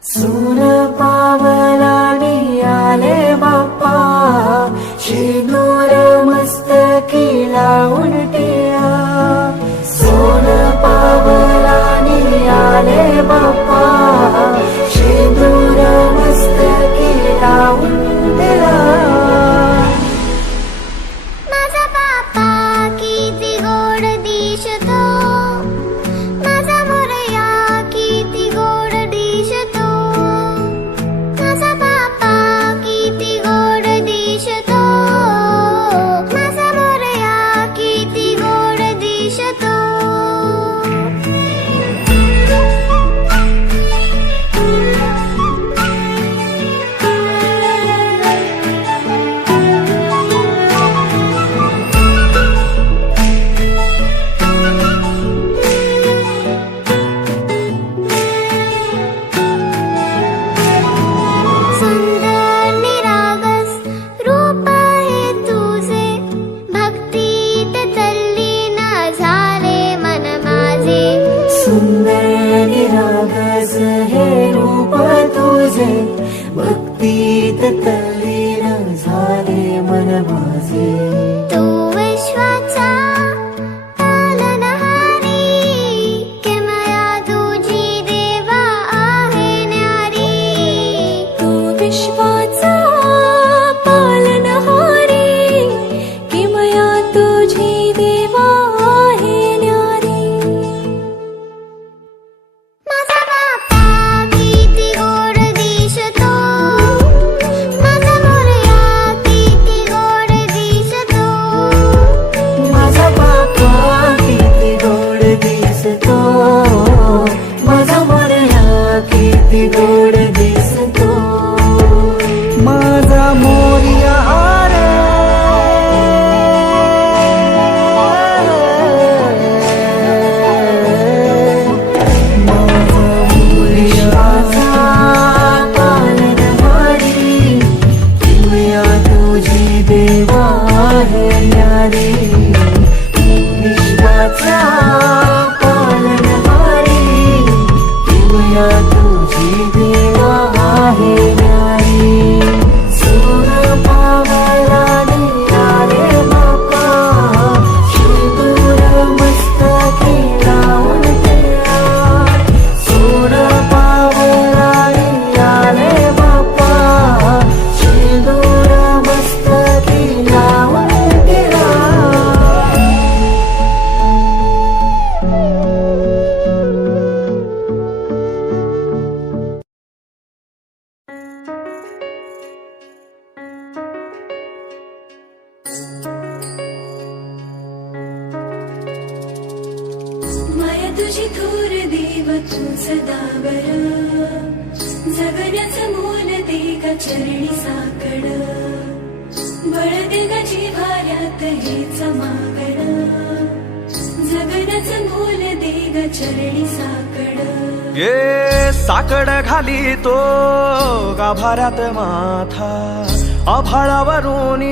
Sooner Shut ለማሴ चरणी साकड. मूल चरणी साकड. ये साकड घाली तो गाभाऱ्यात माथा. आभाळावरून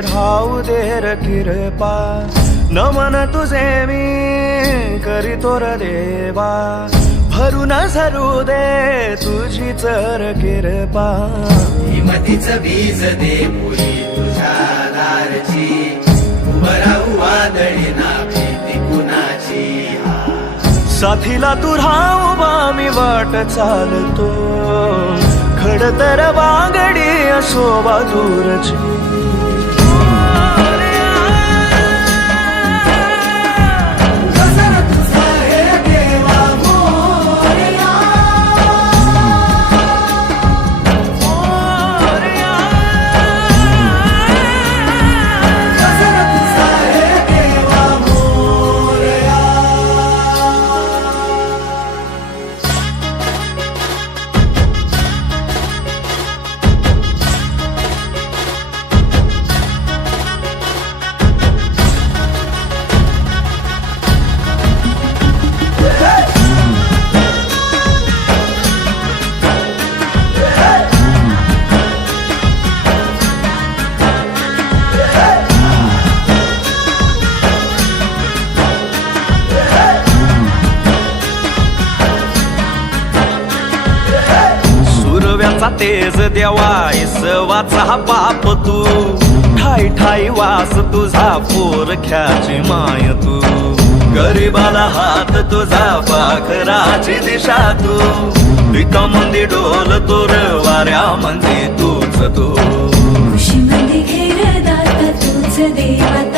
राहू देर किरपा. नमन तुझे मी करीतो र देवा. भरून सरू दे तुझी चर किरपा. हिमतीच बीज दे मुली तुझ्या दारची उभराऊ वादळी ना भीती कुणाची साथीला तू बा मी वाट चालतो. खडतर वागडी असो दूरची. तेजाचा तेज देवा इसवाचा बाप तू. ठाई ठाई वास तुझा पोरख्याची माय तू. गरीबाला हात तुझा पाखराची दिशा तू. पिका मंदी डोल तोर वाऱ्या मंदी तूच तू. खुशीमध्ये घेर दाता तूच देवता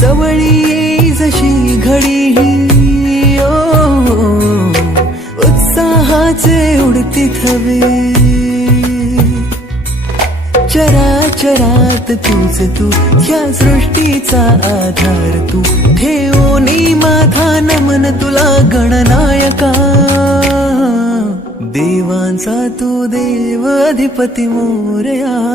जवळी येई जशी घडी ओ, उत्साहाचे उडती थवे. चराचरात तूच तू या सृष्टीचा आधार तू. ठेवणी माझा नमन तुला गणनायका. देवांचा तू देव अधिपती मोरया.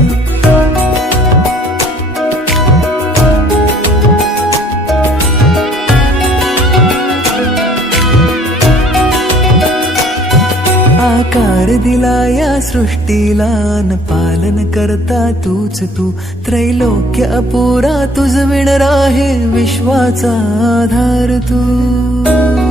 दिला या सृष्टीला न पालन करता तूच तू. त्रैलोक्य अपुरा तुझ विण आहे विश्वाचा आधार तू.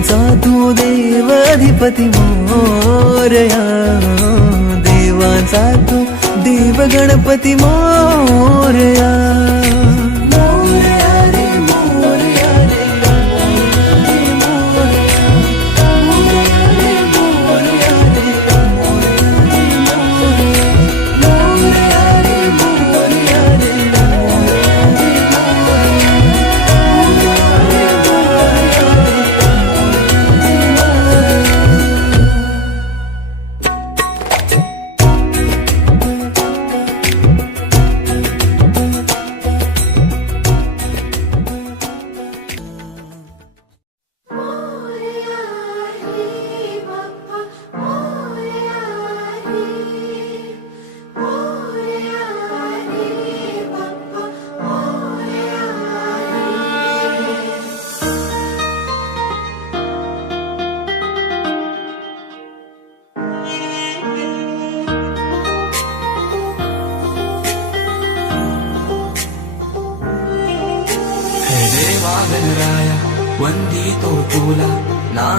देवांचा तू देवाधिपती मोरया. देवांचा तू देव गणपती मोरया.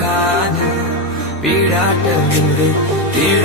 காது வீடாட்ட விந்து தீழ